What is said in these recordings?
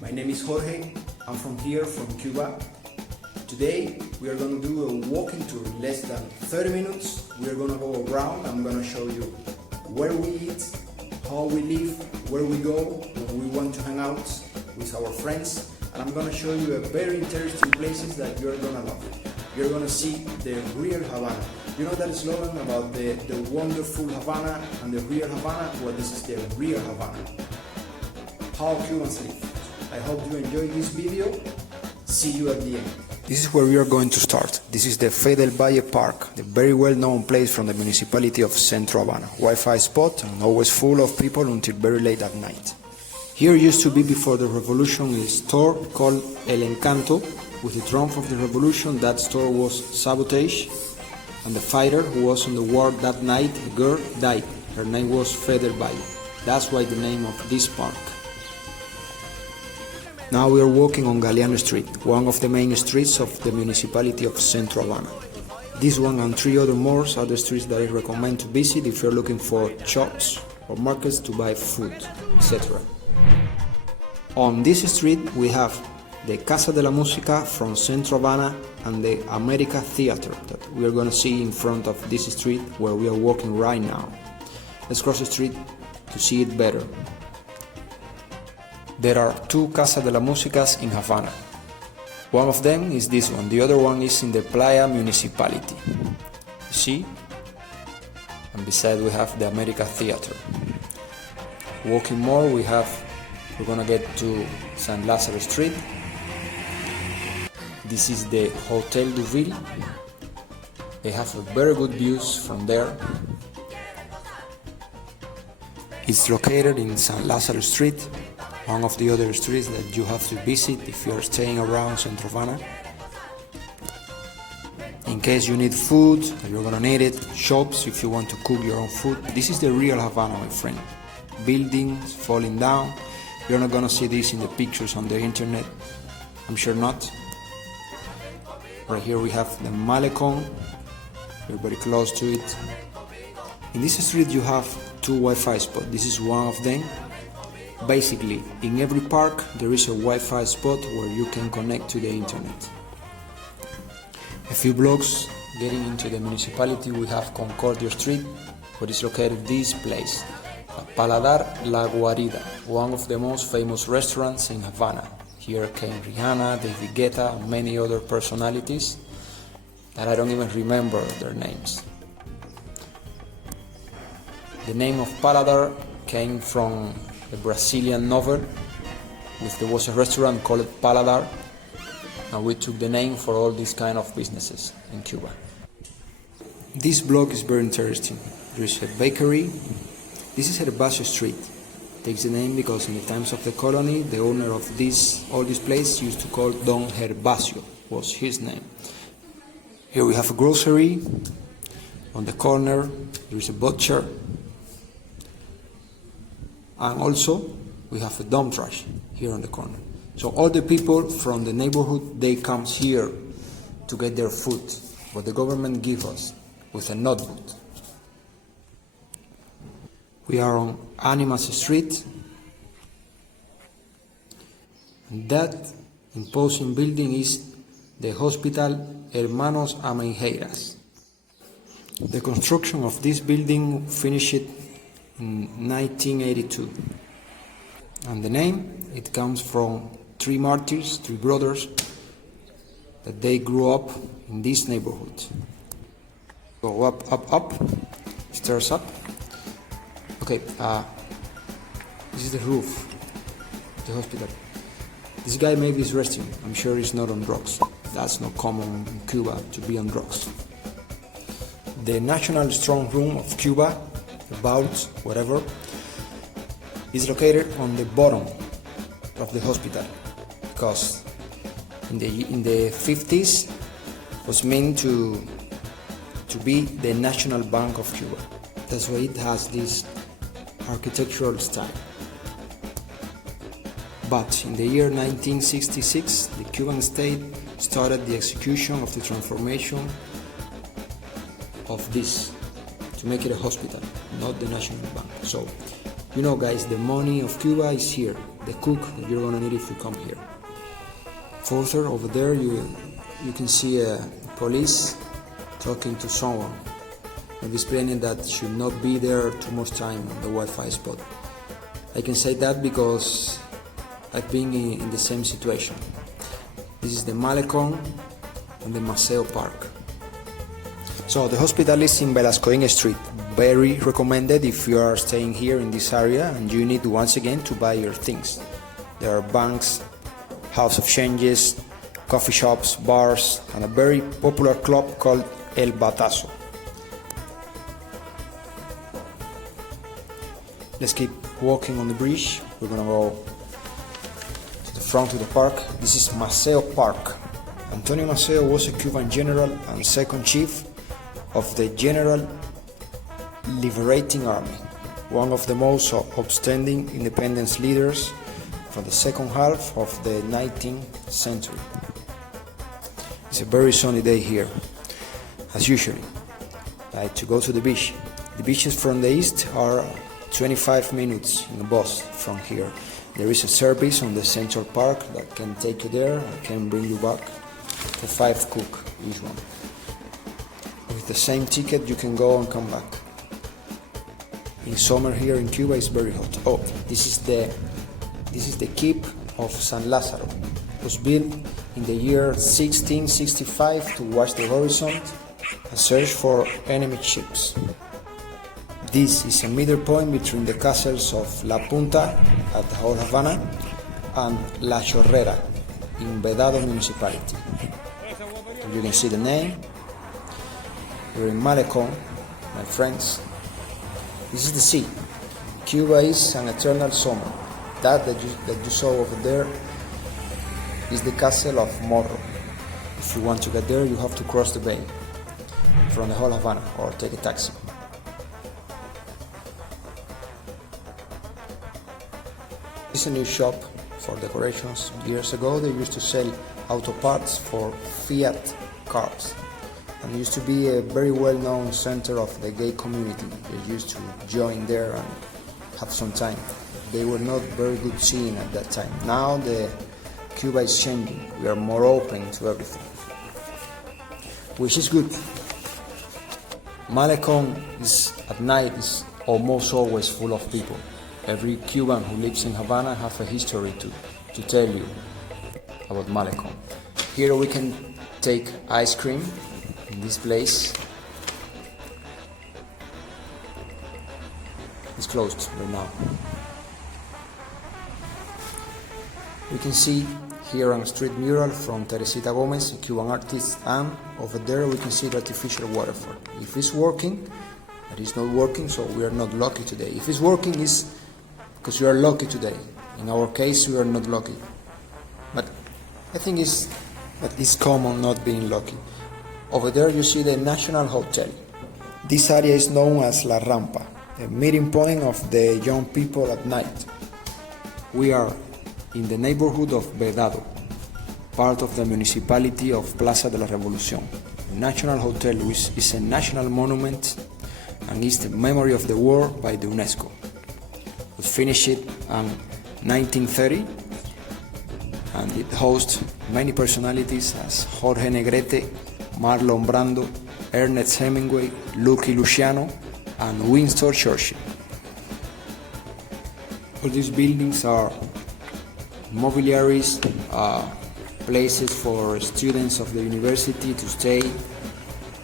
My name is Jorge, I'm from here, from Cuba. Today we are going to do a walking tour in less than 30 minutes. We are going to go around. I'm going to show you where we eat, how we live, where we go when we want to hang out with our friends. And I'm going to show you a very interesting places that you're going to love. You're going to see the real Havana. You know that slogan about the wonderful Havana and the real Havana? Well, this is the real Havana. How Cubans live. I hope you enjoyed this video. See you at the end. This is where we are going to start. This is the Maceo Park, the very well-known place from the municipality of Centro Habana. Wi-Fi spot and always full of people until very late at night. Here used to be, before the revolution, a store called El Encanto. With the triumph of the revolution, that store was sabotaged, and the fighter who was on the war that night, a girl, died. Her name was Valle. That's why the name of this park. Now we are walking on Galeano Street, one of the main streets of the municipality of Centro Habana. This one and 3 other more are the streets that I recommend to visit if you're looking for shops or markets to buy food, etc. On this street we have the Casa de la Música from Centro Habana and the America Theater that we are going to see in front of this street where we are walking right now. Let's cross the street to see it better. There are 2 Casa de la Músicas in Havana. One of them is this one, the other one is in the Playa municipality. See? And beside we have the America Theater. Walking more we're gonna get to San Lázaro Street. This is the Hotel du Ville. They have a very good views from there. It's located in San Lázaro Street, one of the other streets that you have to visit if you are staying around Centro Habana. In case you need food, you're gonna need it. Shops if you want to cook your own food. This is the real Havana, my friend. Buildings falling down. You're not gonna see this in the pictures on the internet. I'm sure not. Right here we have the Malecon. We're very close to it. In this street you have 2 Wi-Fi spots. This is one of them. Basically, in every park there is a Wi-Fi spot where you can connect to the internet. A few blocks getting into the municipality we have Concordia Street, where is located this place, Paladar La Guarida, one of the most famous restaurants in Havana. Here came Rihanna, David Guetta, and many other personalities that I don't even remember their names. The name of Paladar came from a Brazilian novel. There was a restaurant called Paladar, and we took the name for all these kind of businesses in Cuba. This block is very interesting. There is a bakery. This is Hermanos Street. It takes the name because in the times of the colony, the owner of all this place used to call Don Gervasio, was his name. Here we have a grocery. On the corner, there is a butcher. And also, we have a dump trash here on the corner. So all the people from the neighborhood, they come here to get their food, what the government gives us, with a notebook. We are on Animas Street. And that imposing building is the hospital Hermanos Ameijeiras. The construction of this building finished in 1982, and the name, it comes from 3 martyrs, 3 brothers, that they grew up in this neighborhood. Go up, stairs up. Okay, this is the roof of the hospital. This guy maybe is resting. I'm sure he's not on drugs. That's not common in Cuba to be on drugs. The National Strong Room of Cuba, about whatever, is located on the bottom of the hospital, because in the 50s was meant to be the National Bank of Cuba. That's why it has this architectural style. But in the year 1966, the Cuban state started the execution of the transformation of this to make it a hospital, not the National Bank. So, you know guys, the money of Cuba is here. the cook that you're gonna need if you come here. Further over there you can see a police talking to someone and explaining that should not be there too much time on the Wi-Fi spot. I can say that because I've been in the same situation. This is the Malecon and the Maceo Park. So the hospital is in Velascoin Street. Very recommended if you are staying here in this area and you need once again to buy your things. There are banks, house of changes, coffee shops, bars, and a very popular club called El Batazo. Let's keep walking on the bridge. We're gonna go to the front of the park. This is Maceo Park. Antonio Maceo was a Cuban general and second chief of the General Liberating Army, one of the most outstanding independence leaders from the second half of the 19th century. It's a very sunny day here, as usual. I like to go to the beach. The beaches from the east are 25 minutes in a bus from here. There is a service on the Central Park that can take you there and can bring you back for 5 cook each one. With the same ticket you can go and come back. In summer here in Cuba it's very hot. Oh, this is the keep of San Lázaro. It was built in the year 1665 to watch the horizon and search for enemy ships. This is a middle point between the castles of La Punta at the whole Havana and La Chorrera in Vedado municipality. You can see the name. We're in Malecon, my friends. This is the sea. Cuba is an eternal summer. That you saw over there is the castle of Morro. If you want to get there, you have to cross the bay from the whole Havana or take a taxi. This is a new shop for decorations. Years ago they used to sell auto parts for Fiat cars. And it used to be a very well-known center of the gay community. They used to join there and have some time. They were not very good seen at that time. Now Cuba is changing. We are more open to everything, which is good. Malecon at night is almost always full of people. Every Cuban who lives in Havana has a history to tell you about Malecon. Here we can take ice cream in this place. It's closed right now. We can see here a street mural from Teresita Gomez, a Cuban artist, and over there we can see the artificial waterfall. If it's working, it is not working, so we are not lucky today. If it's working, it's because you are lucky today. In our case, we are not lucky. But I think it's common not being lucky. Over there you see the National Hotel. This area is known as La Rampa, the meeting point of the young people at night. We are in the neighborhood of Vedado, part of the municipality of Plaza de la Revolución. The National Hotel is a national monument and is the memory of the war by the UNESCO. It was finished in 1930 and it hosts many personalities as Jorge Negrete, Marlon Brando, Ernest Hemingway, Lucky Luciano, and Winston Churchill. All these buildings are mobiliaries, places for students of the university to stay.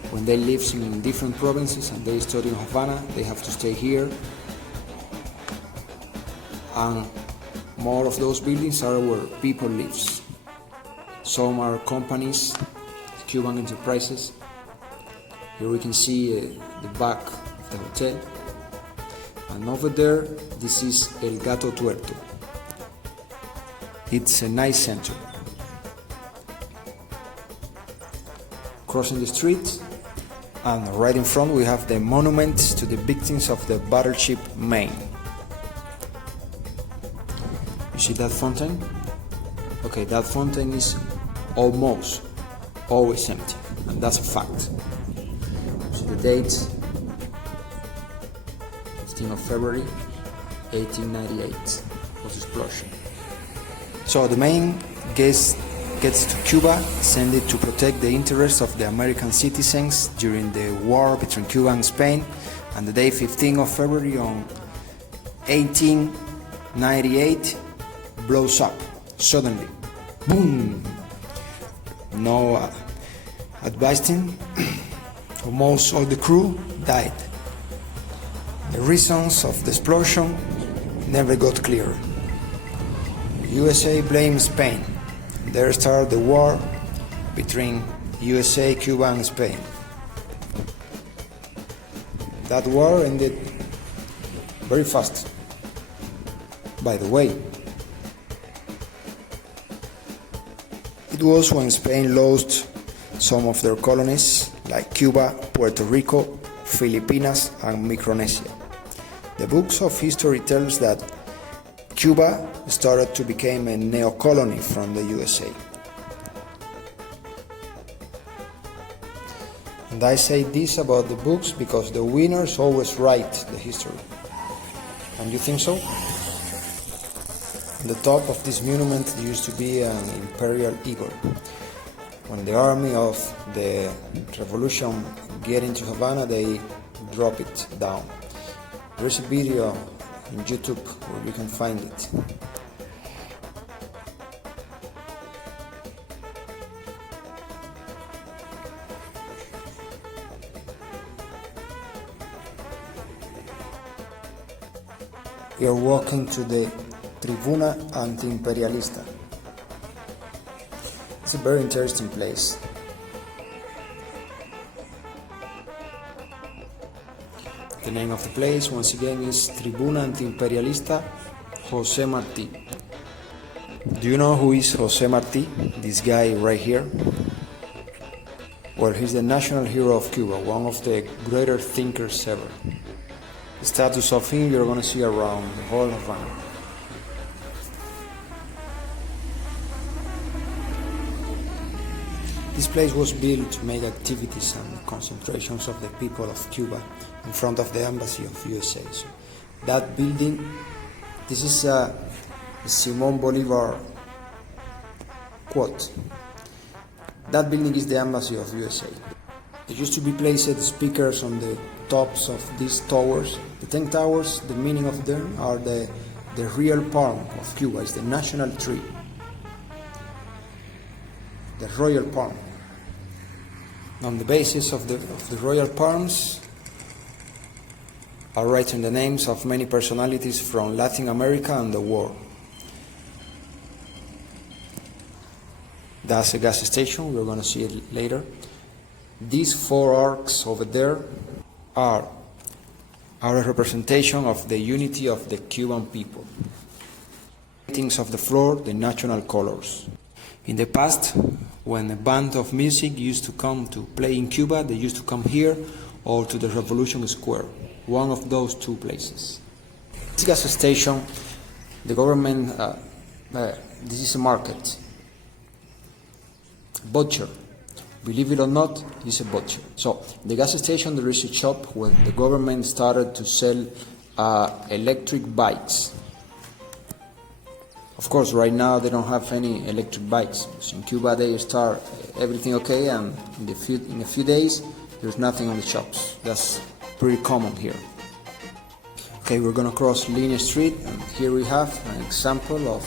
When they live in different provinces and they study in Havana, they have to stay here. And more of those buildings are where people live. Some are companies, Cuban enterprises. Here we can see the back of the hotel. And over there, this is El Gato Tuerto. It's a nice center. Crossing the street, and right in front we have the monument to the victims of the battleship Maine. You see that fountain? Okay, that fountain is almost always empty, and that's a fact. So the date, 15th of February, 1898, was explosion. So the main guest gets to Cuba, sent it to protect the interests of the American citizens during the war between Cuba and Spain, and the day 15th of February on 1898 blows up suddenly. Boom! No advising. Almost all the crew died. The reasons of the explosion never got clear. USA blamed Spain. There started the war between USA, Cuba and Spain. That war ended very fast. By the way, it was when Spain lost some of their colonies like Cuba, Puerto Rico, Filipinas and Micronesia. The books of history tells that Cuba started to become a neo-colony from the USA. And I say this about the books because the winners always write the history. And you think so? On the top of this monument used to be an imperial eagle. When the army of the revolution get into Havana, they drop it down. There is a video in YouTube where you can find it. We are walking to the Tribuna Antimperialista. It's a very interesting place. The name of the place, once again, is Tribuna Antimperialista José Martí. Do you know who is José Martí? This guy right here? Well, he's the national hero of Cuba, one of the greater thinkers ever. The statues of him you're going to see around the whole Havana. This place was built to make activities and concentrations of the people of Cuba in front of the embassy of USA. So that building, this is a Simón Bolívar quote. That building is the embassy of USA. There used to be placed speakers on the tops of these towers. The 10 towers, the meaning of them are the real palm of Cuba, it's the national tree. The royal palm. On the basis of the royal palms are written the names of many personalities from Latin America and the world. That's a gas station, we're going to see it later. These 4 arcs over there are a representation of the unity of the Cuban people. Paintings of the floor, the national colors. In the past, when a band of music used to come to play in Cuba, they used to come here or to the Revolution Square, one of those 2 places. This gas station, the government, this is a market. Butcher. Believe it or not, it's a butcher. So, the gas station, there is a shop where the government started to sell electric bikes. Of course, right now they don't have any electric bikes. So in Cuba they start everything okay, and in a few days there's nothing on the shops. That's pretty common here. Okay, we're gonna cross Línea Street, and here we have an example of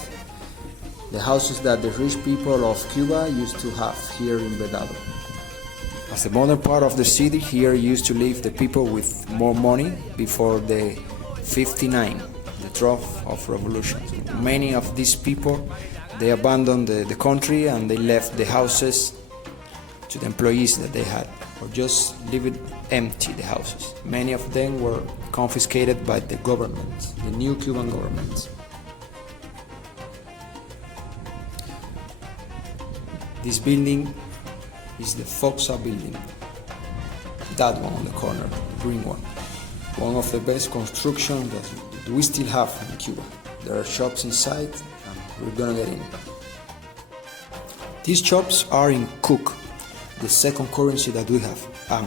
the houses that the rich people of Cuba used to have here in Vedado. As the modern part of the city, here used to live the people with more money before the 59. The trough of revolution. Many of these people, they abandoned the country and they left the houses to the employees that they had, or just leave it empty, the houses. Many of them were confiscated by the government, the new Cuban government. This building is the FOCSA building. That one on the corner, the green one. One of the best constructions that we still have in Cuba. There are shops inside and we're gonna get in. These shops are in Cook, the second currency that we have. And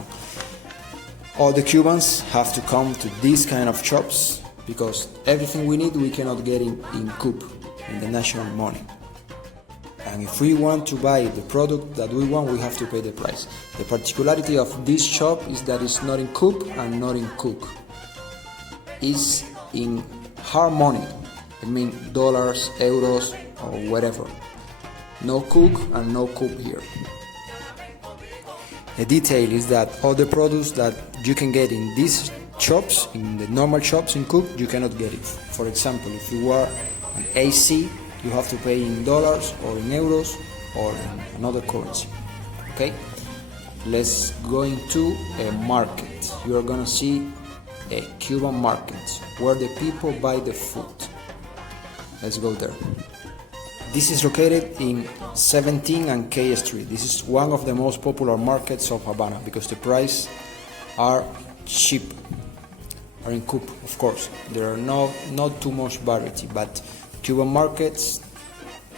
all the Cubans have to come to these kind of shops because everything we need we cannot get in Cook, in the national money. And if we want to buy the product that we want, we have to pay the price. The particularity of this shop is that it's not in cup and not in cook. It's in hard money. I mean dollars, euros, or whatever. No cook and no cup here. The detail is that all the products that you can get in these shops, in the normal shops in Cook, you cannot get it. For example, if you are an AC, you have to pay in dollars or in euros or in another currency. Okay? Let's go into a market. You are gonna see a Cuban market where the people buy the food. Let's go there. This is located in 17 and K Street. This is one of the most popular markets of Havana because the prices are cheap. Are in Cuba, of course. There are not too much variety, but Cuban markets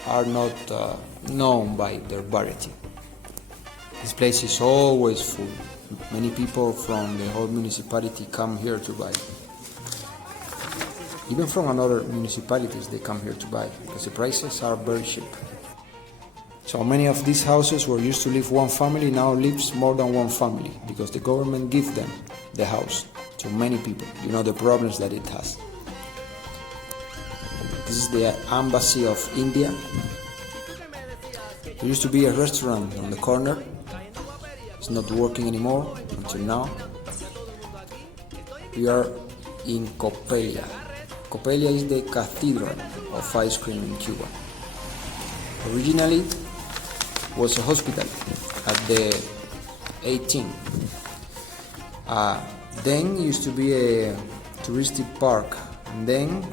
are not known by their variety. This place is always full. Many people from the whole municipality come here to buy. Even from other municipalities they come here to buy because the prices are very cheap. So many of these houses were used to live one family, now lives more than one family because the government gives them the house to many people. You know the problems that it has. This is the embassy of India. There used to be a restaurant on the corner. It's not working anymore until now. We are in Coppelita. Coppelita is the cathedral of ice cream in Cuba. Originally was a hospital at the 18th. Then used to be a touristic park, and then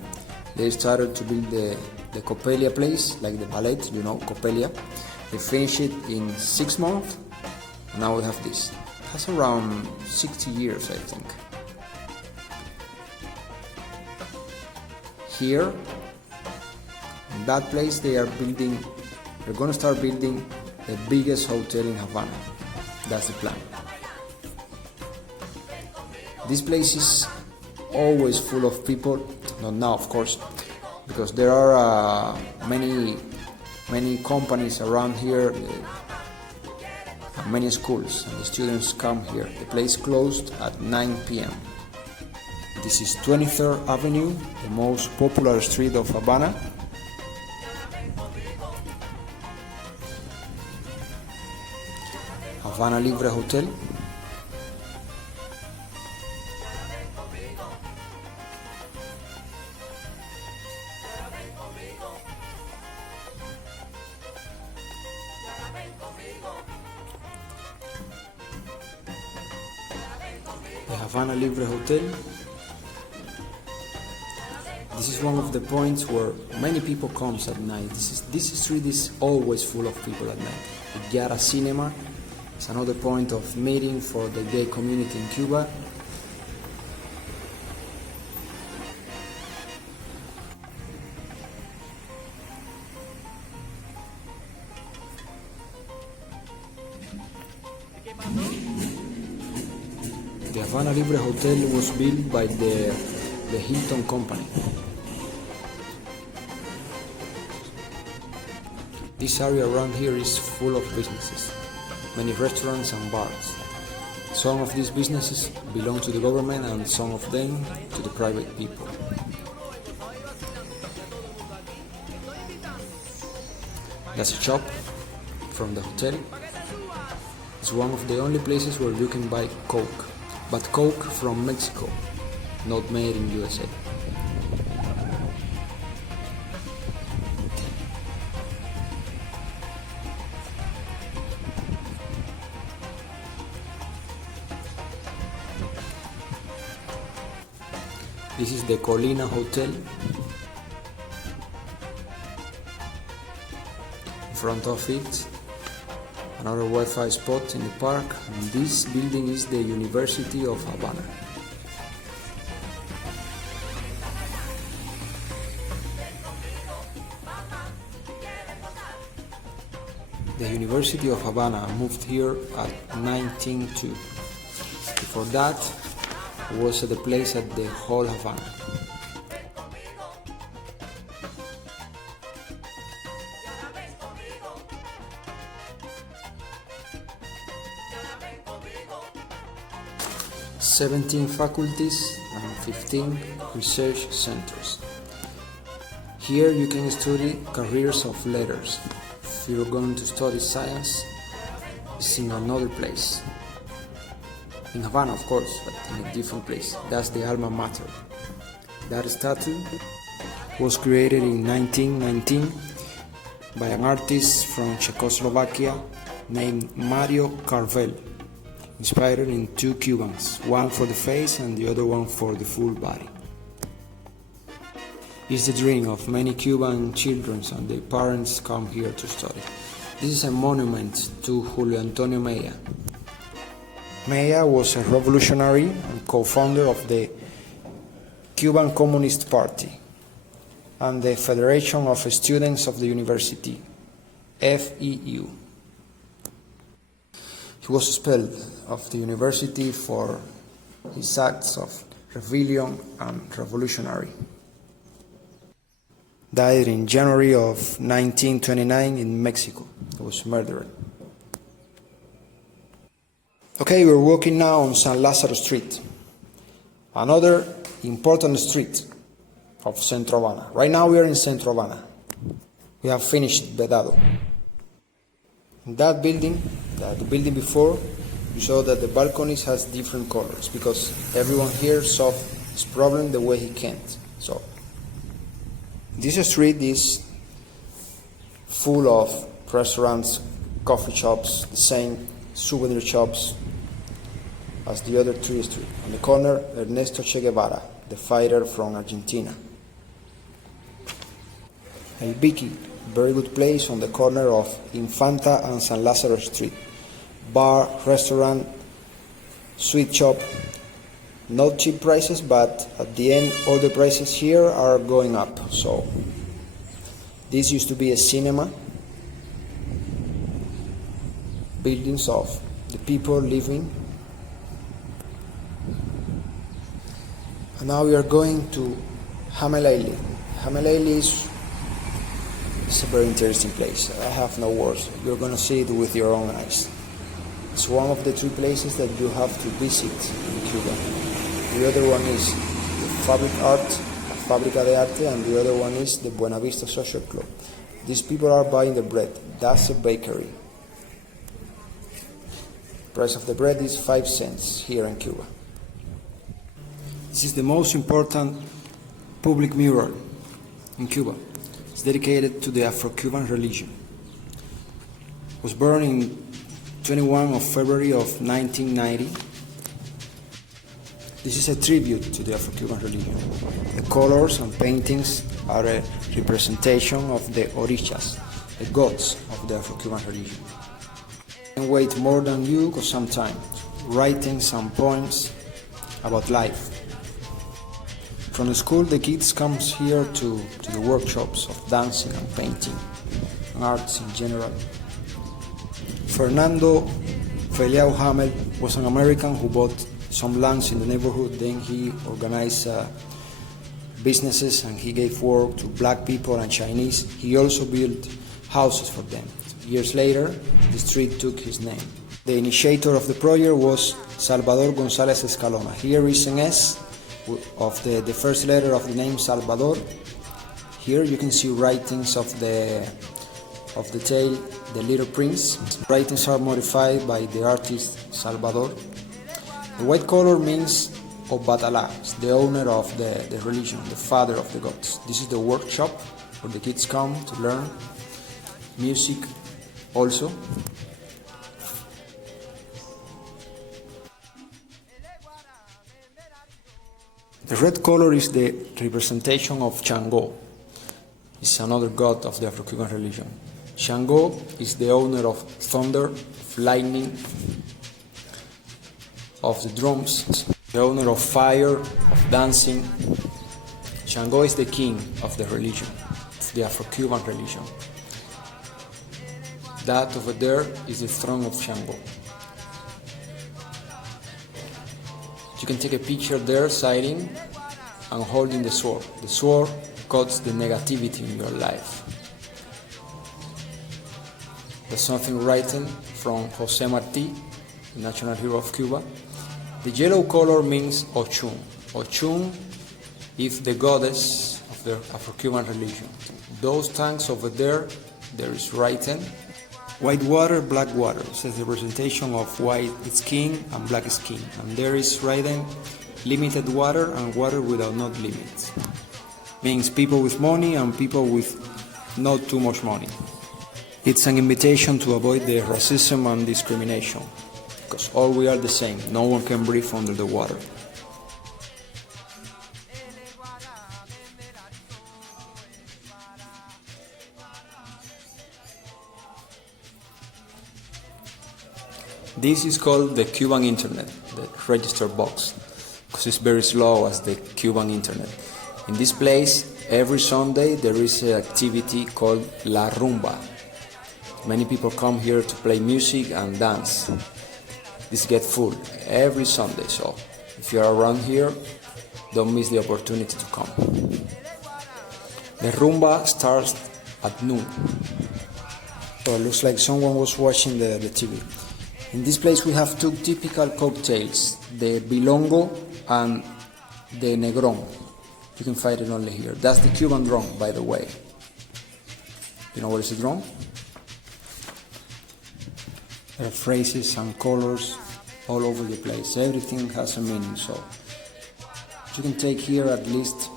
they started to build the Coppelita place, like the ballet, you know, Coppelita. They finished it in 6 months, and now we have this. It has around 60 years, I think. Here, in that place, they're going to start building the biggest hotel in Havana. That's the plan. This place is always full of people, not now of course, because there are many companies around here, many schools, and the students come here. The place closed at 9 p.m. This is 23rd Avenue, the most popular street of Havana. Havana Libre Hotel. The Havana Libre Hotel. This is one of the points where many people comes at night. This street is always full of people at night. The Guarida Cinema is another point of meeting for the gay community in Cuba. The Havana Libre Hotel was built by the Hilton Company. This area around here is full of businesses, many restaurants and bars. Some of these businesses belong to the government and some of them to the private people. That's a shop from the hotel. It's one of the only places where you can buy Coke, but Coke from Mexico, not made in USA. This is the Colina Hotel. In front of it, another Wi-Fi spot in the park, and this building is the University of Havana. The University of Havana moved here at 1902. Before that, was the place at the whole Havana. 17 faculties and 15 research centers. Here you can study careers of letters. If you're going to study science, it's in another place. In Havana, of course, but in a different place. That's the alma mater. That statue was created in 1919 by an artist from Czechoslovakia named Mario Carvel, inspired in two Cubans, one for the face and the other one for the full body. It's the dream of many Cuban children and their parents come here to study. This is a monument to Julio Antonio Mella. Mella was a revolutionary and co-founder of the Cuban Communist Party and the Federation of Students of the University, FEU. He was expelled of the university for his acts of rebellion and revolutionary. Died in January of 1929 in Mexico. He was murdered. Okay, we're walking now on San Lázaro Street, another important street of Centro Habana. Right now we are in Centro Habana. We have finished Vedado. In that building, the building before, you saw that the balconies has different colors because everyone here solved his problem the way he can't. So this street is full of restaurants, coffee shops, the same souvenir shops as the other three streets. On the corner, Ernesto Che Guevara, the fighter from Argentina. El Vicky, very good place on the corner of Infanta and San Lázaro Street. Bar, restaurant, sweet shop. Not cheap prices, but at the end all the prices here are going up. So this used to be a cinema. Buildings of the people living. And now we are going to Hamel Alley. Hamel Alley is a very interesting place. I have no words. You're going to see it with your own eyes. It's one of the three places that you have to visit in Cuba. The other one is the Fabric Art, Fábrica de Arte, and the other one is the Buenavista Social Club. These people are buying the bread. That's a bakery. The price of the bread is 5 cents here in Cuba. This is the most important public mural in Cuba. It's dedicated to the Afro-Cuban religion. It was born in 21 of February of 1990. This is a tribute to the Afro-Cuban religion. The colors and paintings are a representation of the orishas, the gods of the Afro-Cuban religion. I can wait more than you for some time, writing some poems about life. From school, the kids come here to the workshops of dancing and painting, and arts in general. Fernando Feliao Hamel was an American who bought some lands in the neighborhood. Then he organized businesses and he gave work to black people and Chinese. He also built houses for them. Years later, the street took his name. The initiator of the project was Salvador González Escalona. Here is an S of the first letter of the name Salvador. Here you can see writings of the tale The Little Prince. Writings are modified by the artist Salvador. The white color means Obatala, the owner of the religion, the father of the gods. This is the workshop where the kids come to learn music also. The red color is the representation of Shango. It's another god of the Afro-Cuban religion. Shango is the owner of thunder, of lightning, of the drums, the owner of fire, of dancing. Shango is the king of the religion, of the Afro-Cuban religion. That over there is the throne of Shango. You can take a picture there sighting and holding the sword. The sword cuts the negativity in your life. There's something written from José Martí, the national hero of Cuba. The yellow color means Ochun. Ochun is the goddess of the Afro-Cuban religion. Those tanks over there is written white water, black water. It's a representation of white skin and black skin. And there is written limited water and water without no limits. Means people with money and people with not too much money. It's an invitation to avoid the racism and discrimination, because all we are the same. No one can breathe under the water. This is called the Cuban Internet, the register box, because it's very slow as the Cuban Internet. In this place, every Sunday there is an activity called La Rumba. Many people come here to play music and dance. This gets full every Sunday, so if you are around here, don't miss the opportunity to come. The rumba starts at noon. So it looks like someone was watching the TV. In this place we have two typical cocktails, the Bilongo and the Negron. You can find it only here. That's the Cuban drum, by the way. You know what is a drum? There are phrases and colors all over the place. Everything has a meaning, so you can take here at least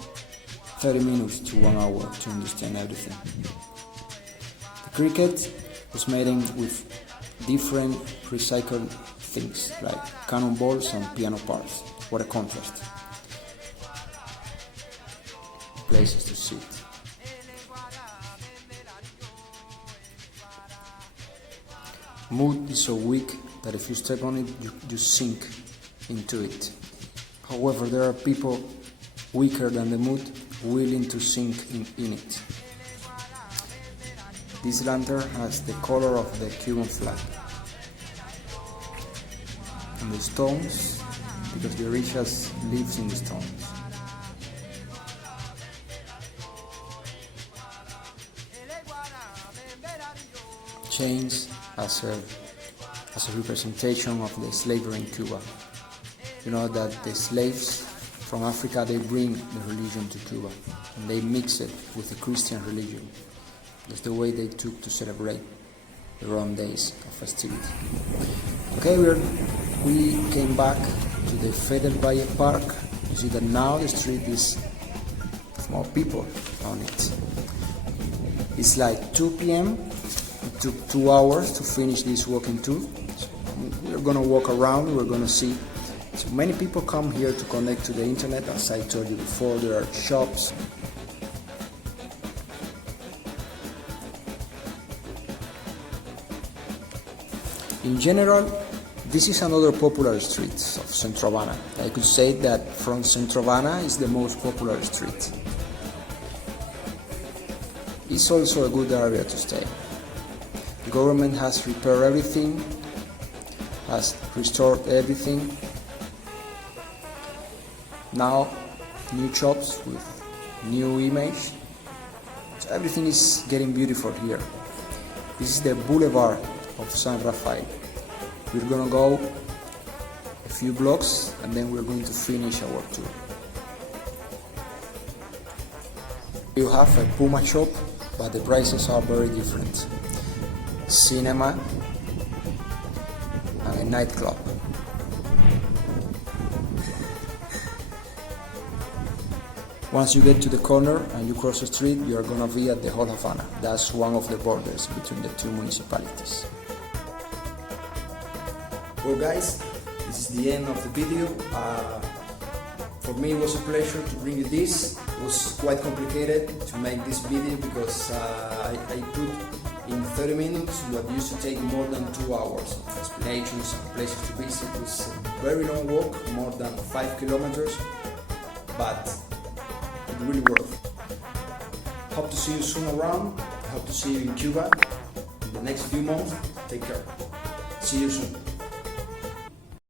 30 minutes to 1 hour to understand everything. The cricket was made with different recycled things like cannonballs and piano parts. What a contrast. Places to sit. Mood is so weak that if you step on it, you sink into it. However, there are people weaker than the mood, willing to sink in it. This lantern has the color of the Cuban flag. And the stones, because the richest lives in the stones. Chains as a representation of the slavery in Cuba. You know that the slaves from Africa, they bring the religion to Cuba and they mix it with the Christian religion. That's the way they took to celebrate their own days of festivity. Okay, we came back to the Federal Park. You see that now the street is with more people on it. It's like 2 p.m. It took 2 hours to finish this walking tour. So we're gonna walk around, we're gonna see. So many people come here to connect to the internet. As I told you before, there are shops. In general, this is another popular street of Centro Habana. I could say that from Centro Habana is the most popular street. It's also a good area to stay. The government has repaired everything, has restored everything. Now, new shops with new image. So everything is getting beautiful here. This is the Boulevard of San Rafael. We're gonna go a few blocks and then we're going to finish our tour. You have a Puma shop, but the prices are very different. Cinema and a nightclub. Once you get to the corner and you cross the street, you are gonna be at the whole Havana. That's one of the borders between the two municipalities. Well guys, this is the end of the video. For me it was a pleasure to bring you this. It was quite complicated to make this video because I put in 30 minutes what used to take more than 2 hours of explanations and places to visit. It was a very long walk, more than 5 kilometers, but it really worth. Hope to see you soon around. I hope to see you in Cuba in the next few months. Take care. See you soon.